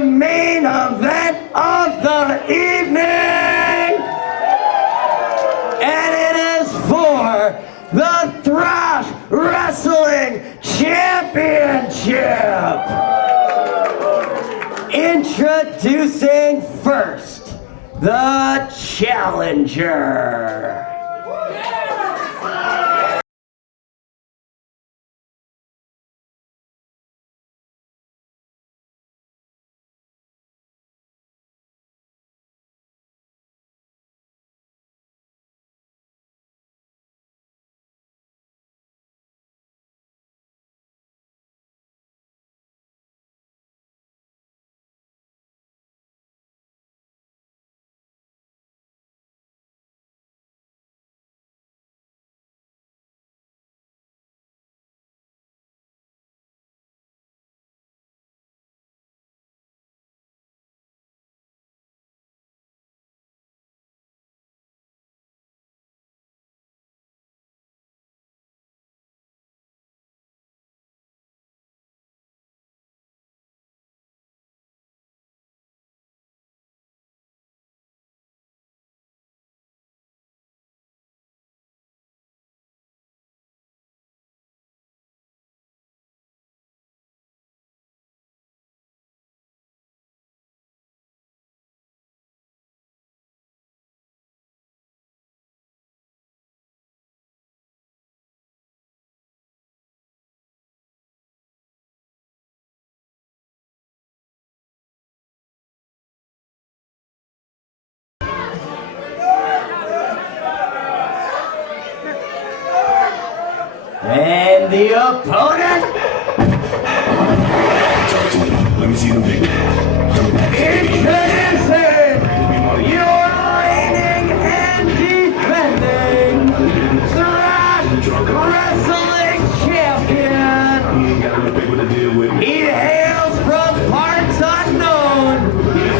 our main event of the evening. And it is for the Thrash Wrestling Championship. Introducing first, the challenger. And the opponent. Let me see the big. Introducing your reigning and defending Thrash Wrestling Champion. He hails from parts unknown.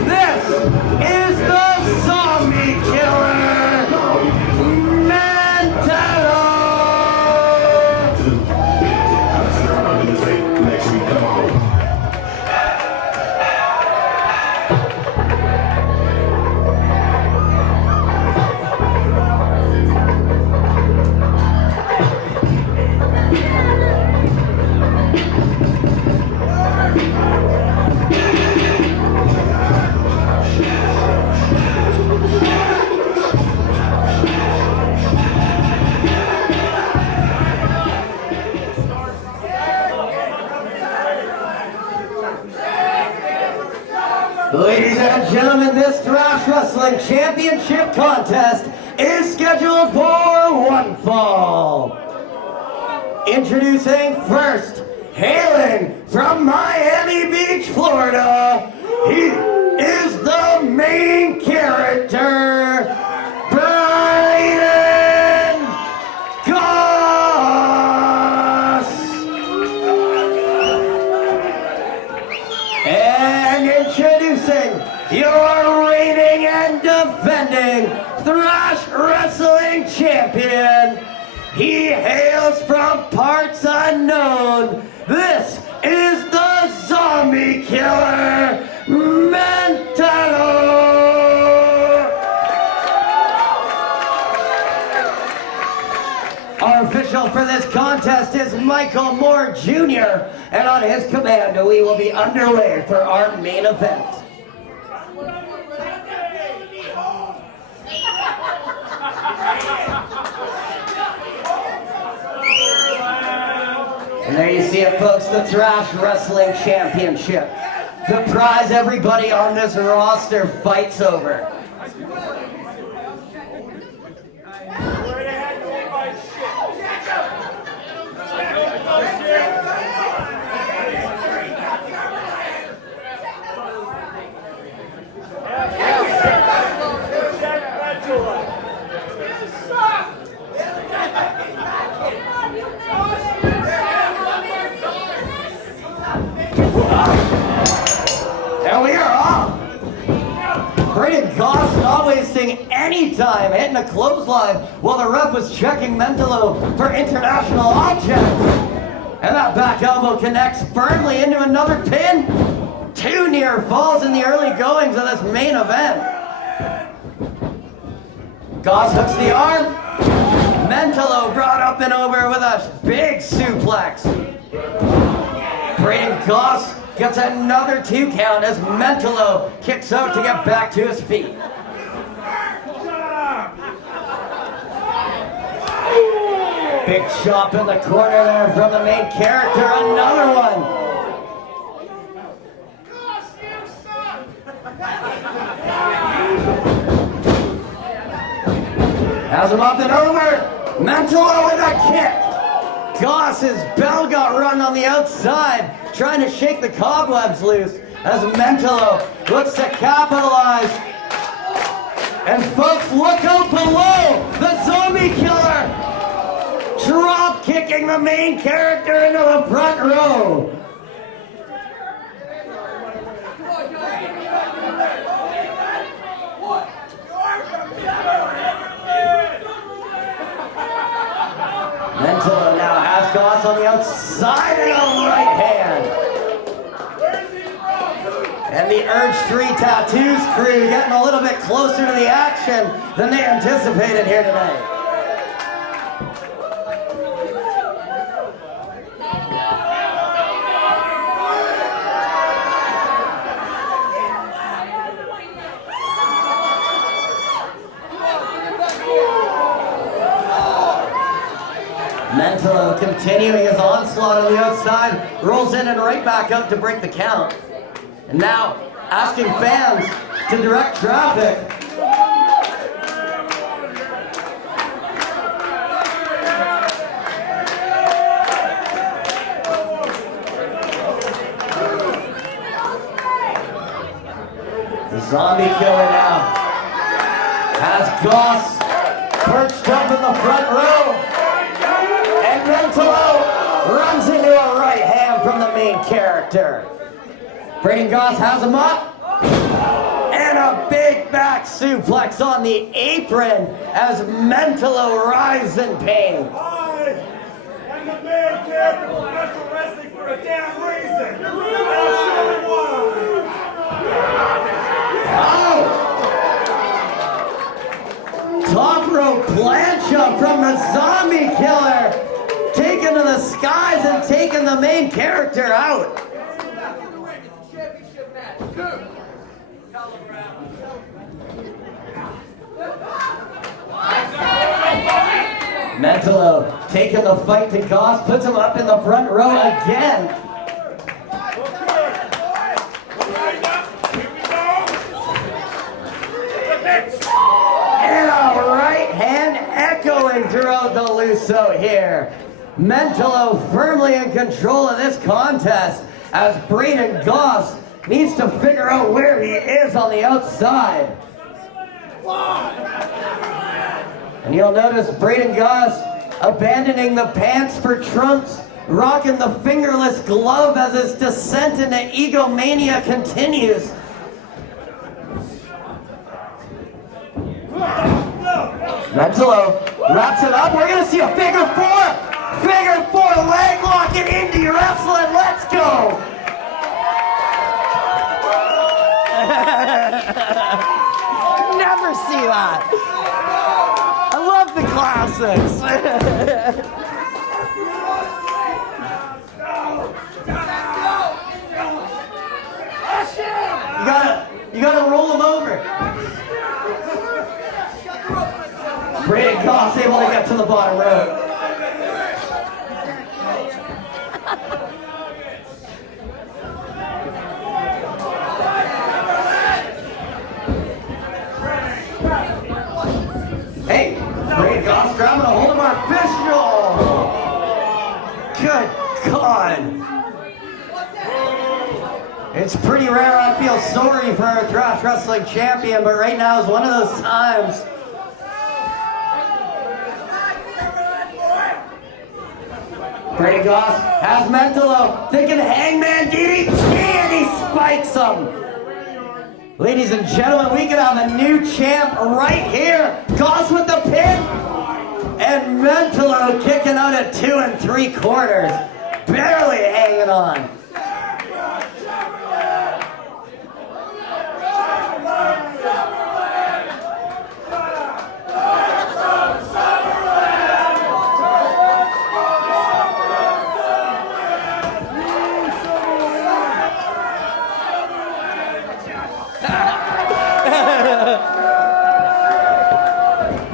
This is the Zombie Killer, MENTALLO. Ladies and gentlemen, this Thrash Wrestling Championship contest is scheduled for one fall. Introducing first, hailing from Miami Beach, Florida, he is the main character, BRAYDON GOSS. And introducing your reigning and defending Thrash Wrestling Champion, he hails from parts unknown. This is the Zombie Killer, MENTALLO. Our official for this contest is Michael Moore Jr., and on his command we will be underway for our main event. And there you see it, folks, the Thrash Wrestling Championship. The prize everybody on this roster fights over. And we are off. BRAYDON GOSS not wasting any time hitting a clothesline while the ref was checking MENTALLO for international objects. And that back elbow connects firmly into another pin. 2 near falls in the early goings of this main event. Goss hooks the arm. MENTALLO brought up and over with a big suplex. Braydon Goss gets another 2 count as MENTALLO kicks out to get back to his feet. Big chop in the corner there from the main character, another one. Has him up and over. MENTALLO with a kick. Goss's bell got run on the outside, trying to shake the cobwebs loose as MENTALLO looks to capitalize. And folks, look out below. The zombie killer drop kicking the main character into the front row. MENTALLO now has Goss on the outside and a right hand. And the Urge 3 Tattoos crew getting a little bit closer to the action than they anticipated here tonight. MENTALLO continuing his onslaught on the outside, rolls in and right back up to break the count. And now asking fans to direct traffic. The zombie killer now has Goss perched up in the front row. And MENTALLO runs into a right hand from the main character. Braydon Goss has him up. And a big back suplex on the apron as MENTALLO writhes in pain. I'm the main character of professional wrestling for a damn reason. I'll show you why. Oh! Top rope plancha from the zombie killer. Taken to the skies and taking the main character out. MENTALLO taking the fight to Goss, puts him up in the front row again. And a right hand echoing throughout the Luso here. MENTALLO firmly in control of this contest as Braydon Goss needs to figure out where he is on the outside. And you'll notice Braydon Goss abandoning the pants for trunks, rocking the fingerless glove as his descent into egomania continues. MENTALLO wraps it up. We're going to see a figure 4 leg lock and indie wrestling. Let's go. Never see that. I love the classics. You gotta roll him over. Braydon Goss able to get to the bottom row. Hey, Braydon Goss grabbing a hold of our official. Good God. It's pretty rare I feel sorry for our Thrash Wrestling champion, but right now is one of those times. Braydon Goss has MENTALLO thinking Hangman DDT and he spikes him. Ladies and gentlemen, we could have a new champ right here. Goss with the pin. And MENTALLO kicking out at 2 3/4. Barely hanging on.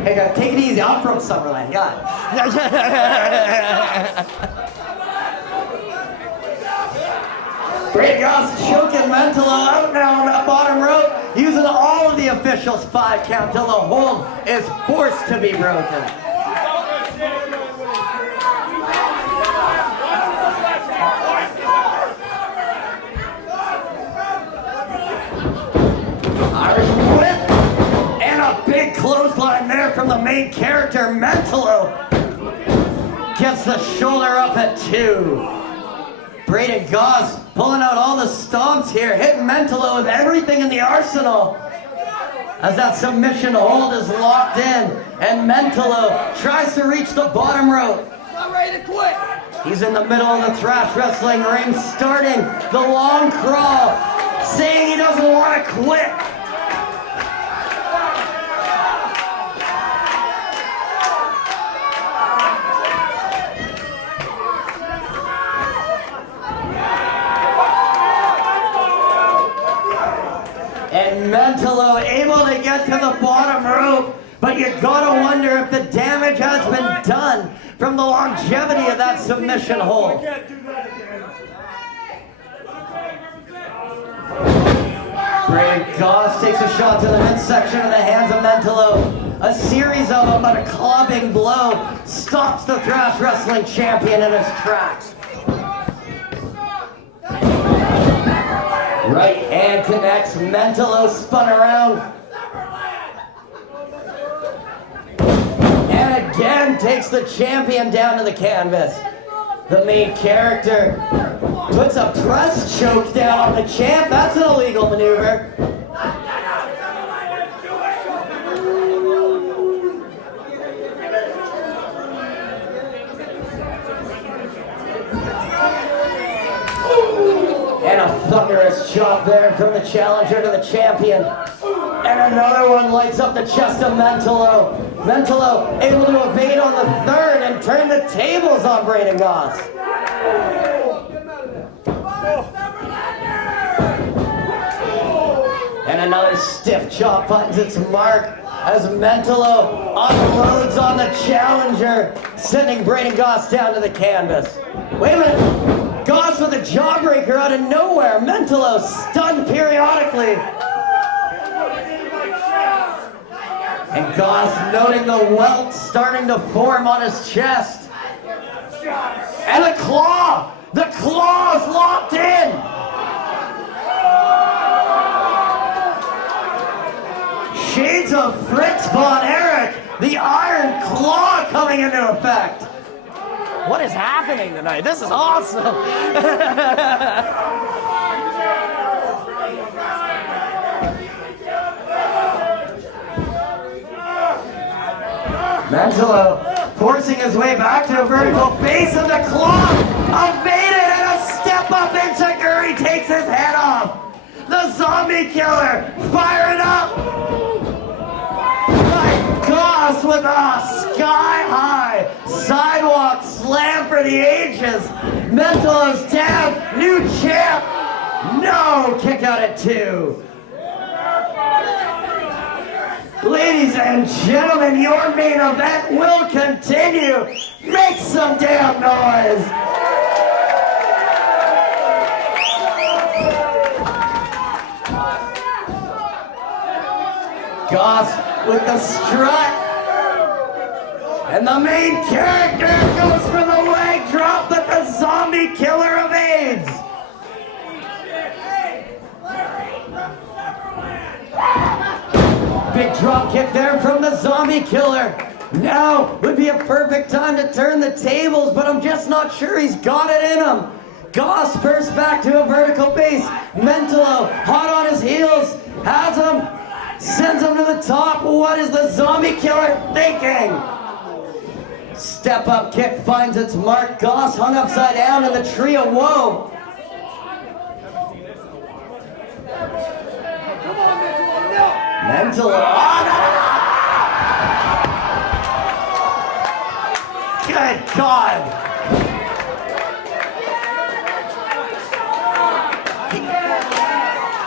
Hey guys, take it easy. I'm from Summerland, God. Braydon Goss choking Mentallo out now on that bottom rope, using all of the officials' 5 count till the hold is forced to be broken. Irish whip and a big clothesline there from the main character. Mentallo gets the shoulder up at 2. Braydon Goss pulling out all the stomps here, hitting Mentallo with everything in the arsenal. As that submission hold is locked in, and Mentallo tries to reach the bottom rope. Not ready to quit. He's in the middle of the thrash wrestling ring, starting the long crawl, saying he doesn't want to quit. And Mentallo able to get to the bottom rope, but you gotta wonder if the damage has been done from the longevity of that submission hold. Braydon Goss takes a shot to the midsection of the hands of Mentallo. A series of them, but a clubbing blow stops the thrash wrestling champion in his tracks. Right hand connects, Mentallo spun around. And again takes the champion down to the canvas. The main character puts a press choke down on the champ. That's an illegal maneuver. And a thunderous chop there from the challenger to the champion. And another one lights up the chest of Mentallo. Mentallo able to evade on the third and turn the tables on Braydon Goss. And another stiff chop finds its mark as Mentallo unloads on the challenger, sending Braydon Goss down to the canvas. Wait a minute. Goss with a jawbreaker out of nowhere. Mentallo stunned periodically. And Goss noting the welt starting to form on his chest. And the claw! The claw is locked in! Shades of Fritz von Erich, the iron claw coming into effect. What is happening tonight? This is awesome! Mentallo forcing his way back to a vertical base of the claw. Evaded and a step up into takes his head off. The zombie killer firing up. Goss with a sky-high sidewalk slam for the ages. Mentallo's down, new champ. No, kick out at 2. Ladies and gentlemen, your main event will continue. Make some damn noise. Goss with the strut. And the main character goes for the leg drop, but the zombie killer evades. Big drop kick there from the zombie killer. Now would be a perfect time to turn the tables, but I'm just not sure he's got it in him. Goss first back to a vertical base. Mentallo hot on his heels, has him, sends him to the top. What is the zombie killer thinking? Step up kick finds its mark. Goss hung upside down in the tree of woe. Mentallo. Oh, no! Good God.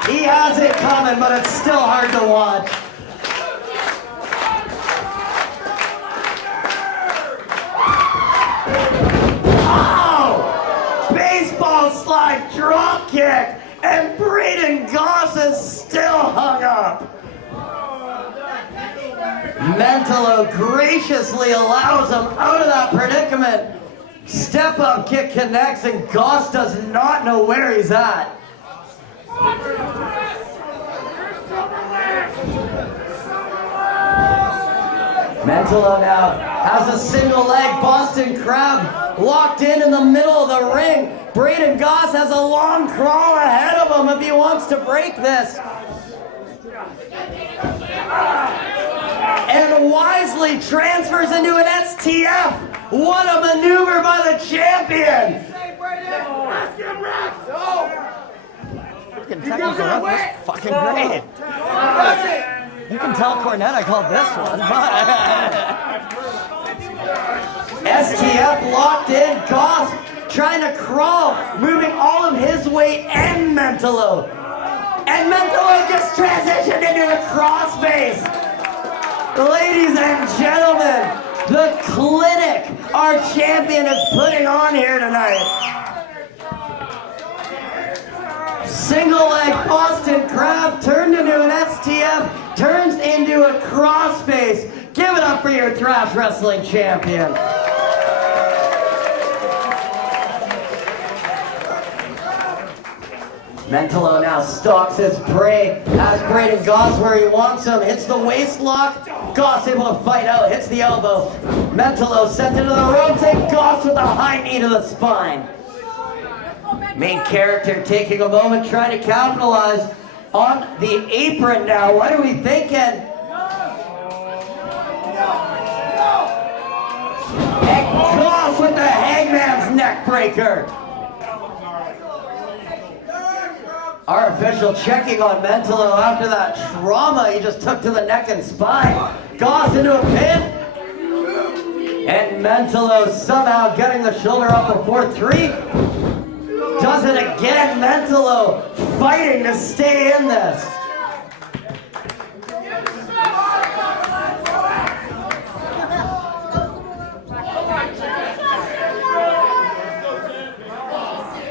He has it coming, but it's still hard to watch. Oh! Baseball slide drop kick, and BRAYDON GOSS is still hung up. MENTALLO graciously allows him out of that predicament. Step up kick connects, and GOSS does not know where he's at. MENTALLO now has a single leg Boston Crab locked in the middle of the ring. BRAYDON GOSS has a long crawl ahead of him if he wants to break this. And wisely transfers into an STF. What a maneuver by the champion! Fucking technical ref was fucking great. You can tell Cornette I called this one. STF locked in. GOSS trying to crawl, moving all of his weight and MENTALLO. And MENTALLO just transitioned into a crossface. Ladies and gentlemen, the clinic our champion is putting on here tonight. Single leg Boston Crab turned into an STF, turns into a crossface. Give it up for your Thrash Wrestling champion. MENTALLO now stalks his prey, has BRAYDON GOSS where he wants him, hits the waist lock, GOSS able to fight out, hits the elbow. MENTALLO sent into the ropes, and GOSS with a high knee to the spine. Main character taking a moment, trying to capitalize on the apron now. What are we thinking? And GOSS with the Hangman's neck breaker. Our official checking on MENTALLO after that trauma he just took to the neck and spine. GOSS into a pin. And MENTALLO somehow getting the shoulder up before 3. Does it again. MENTALLO fighting to stay in this.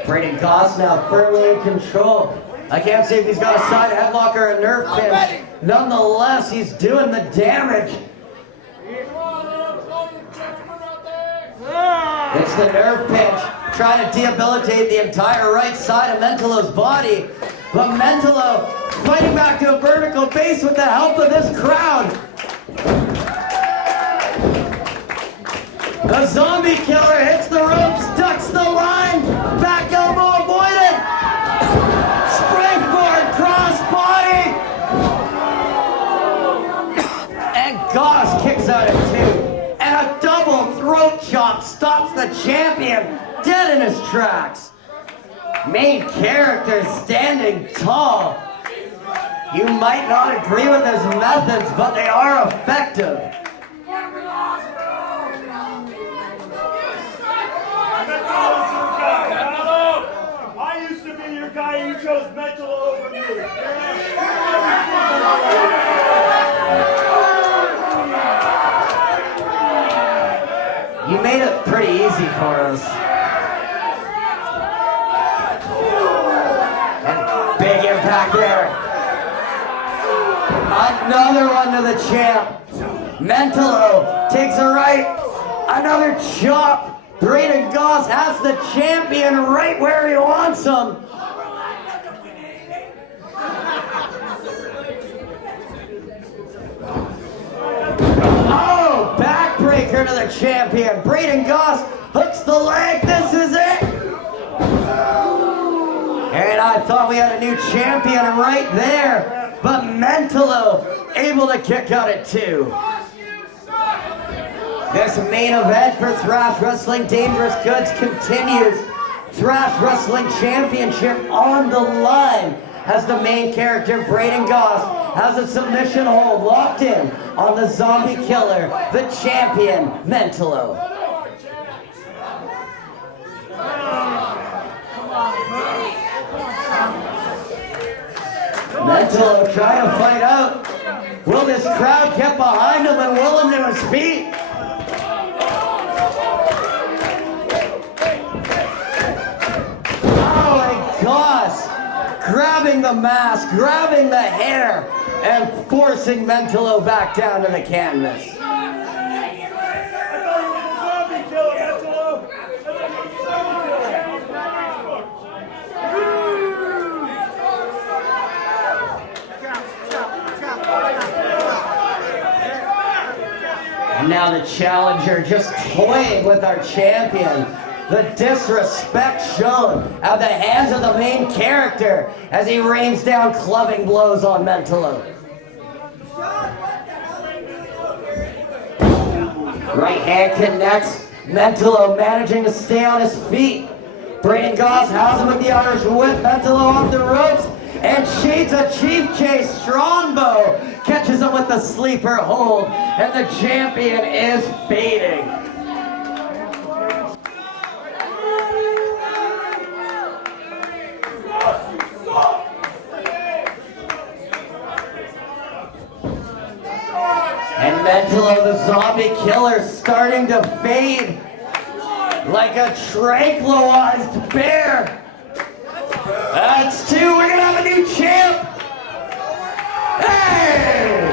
BRAYDON GOSS now firmly in control. I can't see if he's got a side headlock or a nerve pinch. Nonetheless, he's doing the damage. It's the nerve pinch, trying to debilitate the entire right side of MENTALLO's body. But MENTALLO fighting back to a vertical base with the help of this crowd. The zombie killer hits the ropes, ducks the line, back elbow avoided. Springboard cross body. And GOSS kicks out at 2. And a double throat chop stops the champion dead in his tracks. Main character standing tall. You might not agree with his methods, but they are effective. I used to be your guy who chose MENTALLO over me. You made it pretty easy for us. And big impact there. Another one to the champ. MENTALLO takes a right. Another chop. BRAYDON GOSS has the champion right where he wants him. Oh, backbreaker to the champion. BRAYDON GOSS hooks the leg. This is it. And I thought we had a new champion right there. But MENTALLO able to kick out at 2. This main event for Thrash Wrestling Dangerous Goods continues. Thrash Wrestling Championship on the line as the main character, BRAYDON GOSS, has a submission hold locked in on the zombie killer, the champion, MENTALLO. Mentallo trying to fight out. Will this crowd get behind him and will him to his feet? Oh, and Goss grabbing the mask, grabbing the hair, and forcing Mentallo back down to the canvas. And now the challenger just toying with our champion. The disrespect shown at the hands of the main character as he rains down clubbing blows on Mentallo. Right hand connects. Mentallo managing to stay on his feet. Braydon Goss has him with the Irish whip. Mentallo off the ropes and shades a Chief Chase Strongbow. Catches him with the sleeper hold, and the champion is fading. And Mentallo, the zombie killer, starting to fade like a tranquilized bear. That's two. We're gonna have a new champ. Hey!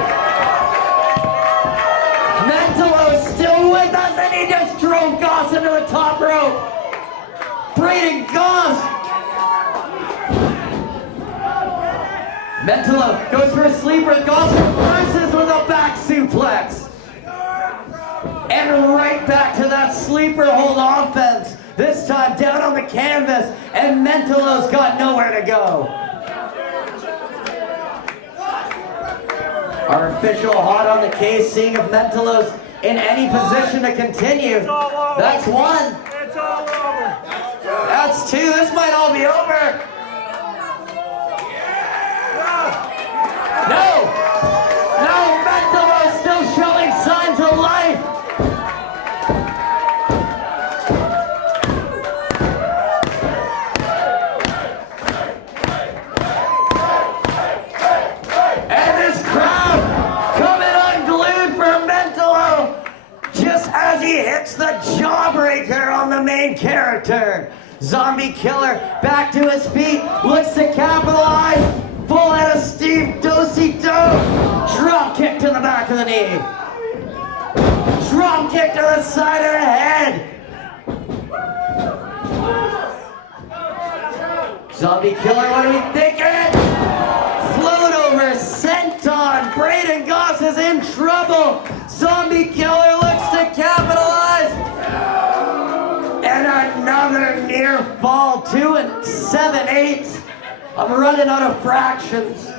Mentallo's still with us, and he just drove Goss into the top rope. Braydon Goss. Mentallo goes for a sleeper. Goss reverses with a back suplex. And right back to that sleeper hold offense. This time down on the canvas, and Mentallo's got nowhere to go. Our official hot on the case, seeing if Mentallo's in any position to continue. That's one. It's all over. That's two. This might all be over. No! No, Mentallo's still showing signs of life. And this crowd coming unglued for Mentallo just as he hits the jawbreaker on the main character. Zombie killer back to his feet, looks to capitalize. Full out of steam, do-si-do. Drop kick to the back of the knee. Drop kick to the side of the head. Zombie killer, what are we thinking? Float over, senton. Braydon Goss is in trouble. Zombie killer looks to capitalize. And another near fall, 2 7/8. I'm running out of fractions.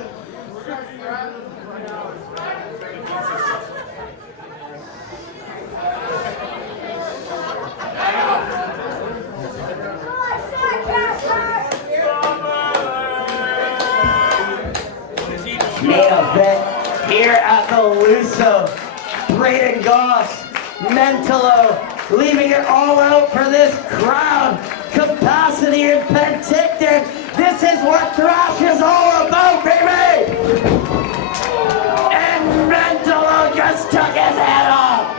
Main event here at the Luso. Braydon Goss, Mentallo, leaving it all out for this crowd. Capacity in Penticton. This is what thrash is all about, baby! And Mentallo just took his head off.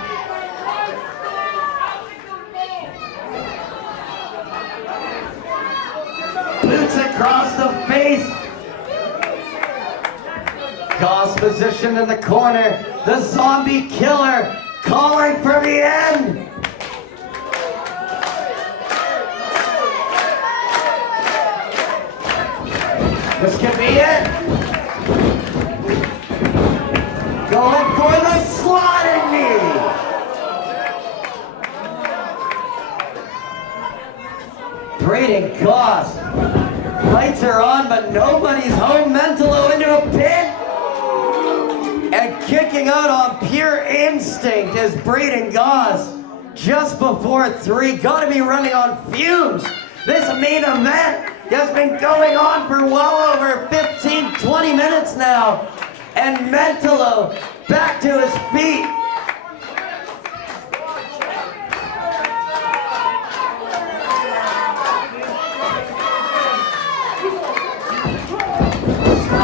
Boots across the face. Goss positioned in the corner. The zombie killer calling for the end. This could be it. Going for the slotted knee. Braydon Goss. Lights are on, but nobody's home. Mentallo into a pin. And kicking out on pure instinct is Braydon Goss. Just before 3. Gotta be running on fumes. This main event has been going on for well over 15, 20 minutes now. And Mentallo back to his feet.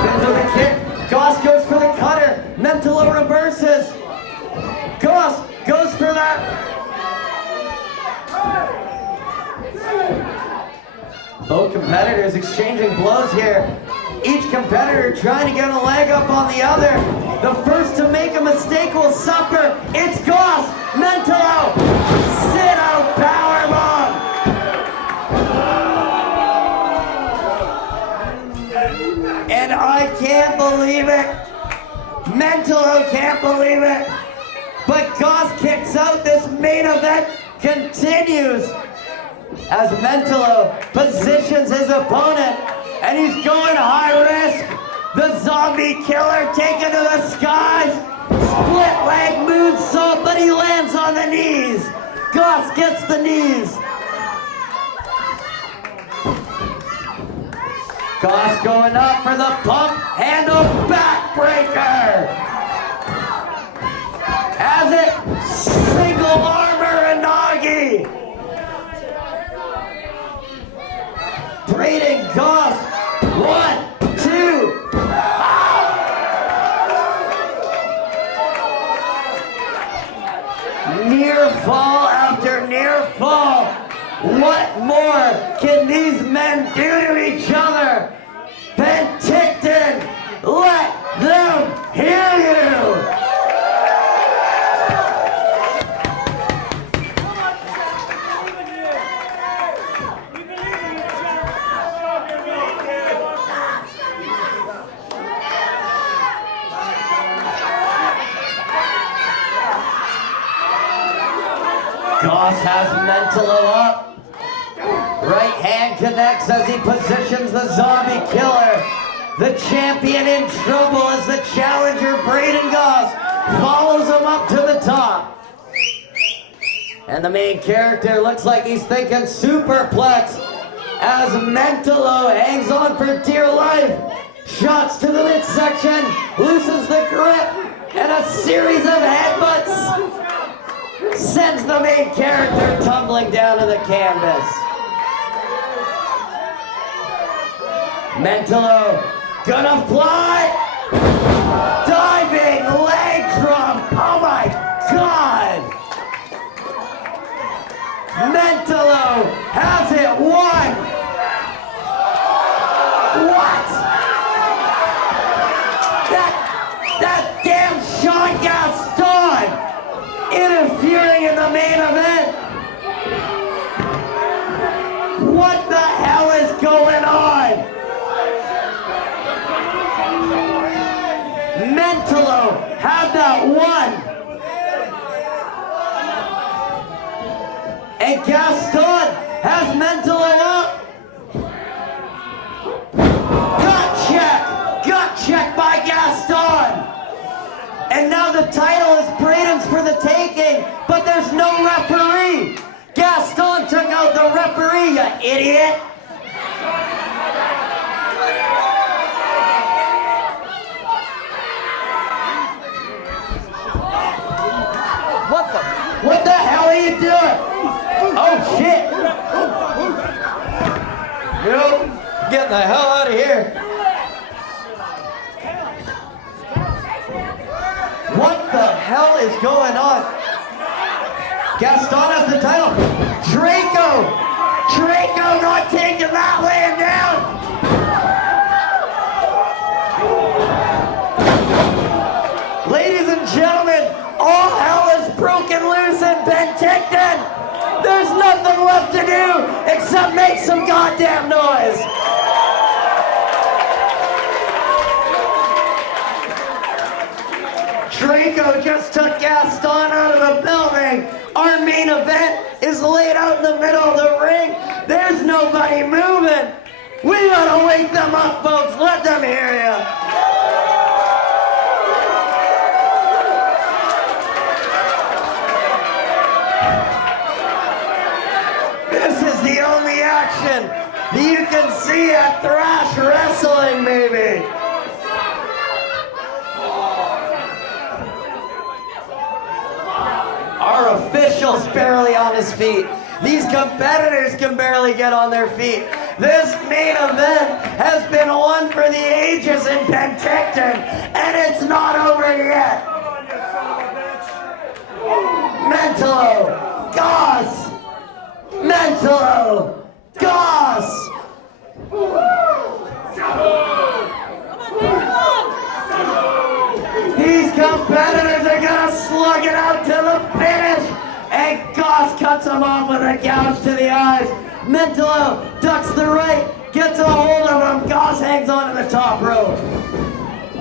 Into the competitors exchanging blows here. Each competitor trying to get a leg up on the other. The first to make a mistake will suffer. It's GOSS. MENTALLO. Sit out powerbomb. And I can't believe it. MENTALLO can't believe it. But GOSS kicks out. This main event continues as MENTALLO positions his opponent, and he's going high risk. The zombie killer taken to the skies. Split leg moonsault, but he lands on the knees. GOSS gets the knees. GOSS going up for the pump handle backbreaker. As it single armor Inagi. BRAYDON GOSS. 1, 2. Near fall after near fall. What more can these men do to each other? Penticton, let them hear you! GOSS has MENTALLO up. Right hand connects as he positions the zombie killer. The champion in trouble as the challenger BRAYDON GOSS follows him up to the top. And the main character looks like he's thinking superplex as MENTALLO hangs on for dear life. Shots to the midsection, loosens the grip, and a series of headbutts sends the main character tumbling down to the canvas. MENTALLO gonna fly! Diving leg drop! Oh my God! MENTALLO has it won! What? That damn Sean Gaston interfering in the main event! What the hell is going on? MENTALLO had that one. And Gaston has MENTALLO up. Gut check by Gaston. And now the title is BRAYDON's for the taking, but there's no referee. Gaston took out the referee, you idiot. What the hell are you doing? Oh shit! Nope, get the hell out of here. What the hell is going on? Gaston has the title. Draco not taking that laying down. Ladies and gentlemen, all hell is broken loose in Penticton. There's nothing left to do except make some goddamn noise. Draco just took Gaston out of the building. Our main event is laid out in the middle of the ring. There's nobody moving. We gotta wake them up, folks. Let them hear you. This is the only action that you can see at Thrash Wrestling, maybe. Our official's barely on his feet. These competitors can barely get on their feet. This main event has been won for the ages in Penticton, and it's not over yet. MENTALLO, GOSS! MENTALLO, GOSS! These competitors are gonna slug it out to the finish, and Goss cuts him off with a gouge to the eyes. MENTALLO ducks the right, gets a hold of him. Goss hangs on to the top rope.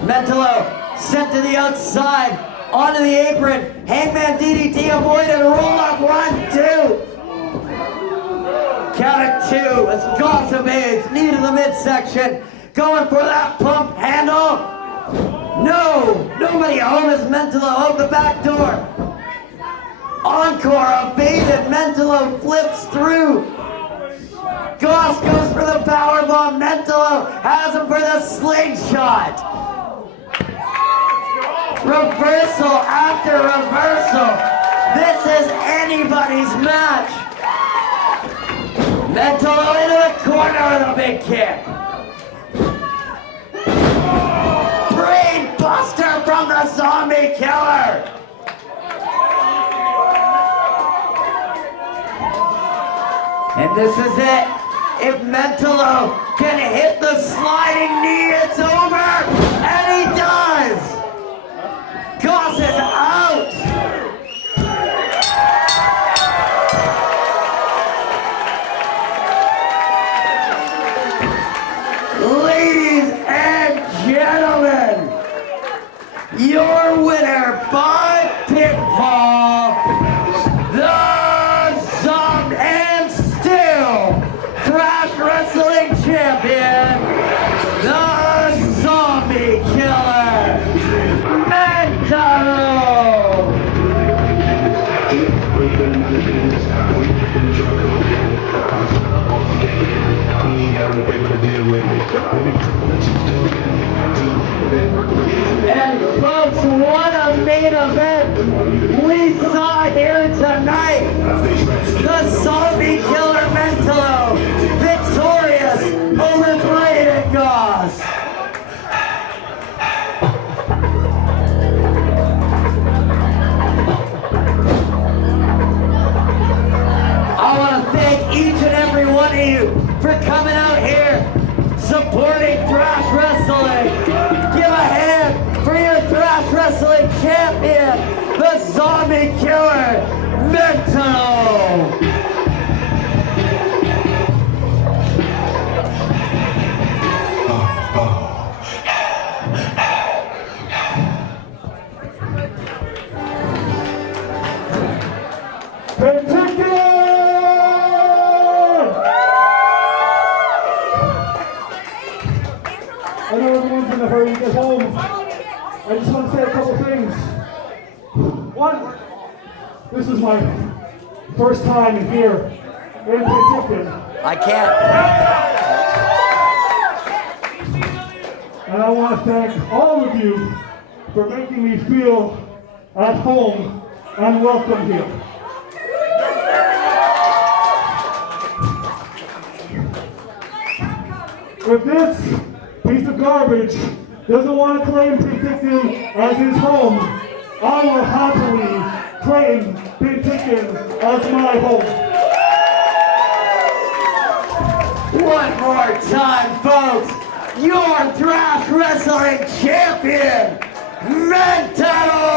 MENTALLO sent to the outside, onto the apron. Hangman DDT avoided, roll up, 1, 2. Count of 2 as Goss evades, knee to the midsection, going for that pump handle. No, nobody home as MENTALLO out the back door. Encore evaded, MENTALLO flips through. Goss goes for the powerbomb, MENTALLO has him for the slingshot. Reversal after reversal. This is anybody's match. MENTALLO into the corner with a big kick. Brain buster from the zombie killer. And this is it. If MENTALLO can hit the sliding knee, it's over. And he does. Goss is out. Ladies and gentlemen, your winner by pinfall, the zombie and still Thrash Wrestling Champion, the Zombie Killer, MENTALLO. And folks, what a main event we saw here tonight. The Zombie Killer MENTALLO victorious over BRAYDON GOSS. I want to thank each and every one of you for coming out here, supporting Thrash Wrestling. Give a hand for your Thrash Wrestling champion, the Zombie Killer, MENTALLO. I know everyone's in a hurry to get home. I just want to say a couple things. One, this is my first time here in Penticton. I can't. And I want to thank all of you for making me feel at home and welcome here. If this piece of garbage doesn't want to claim Penticton as his home, I will happily claim Penticton as my home. One more time, folks. Your Thrash Wrestling champion, MENTALLO!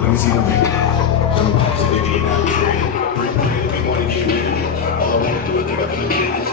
Let me see the big.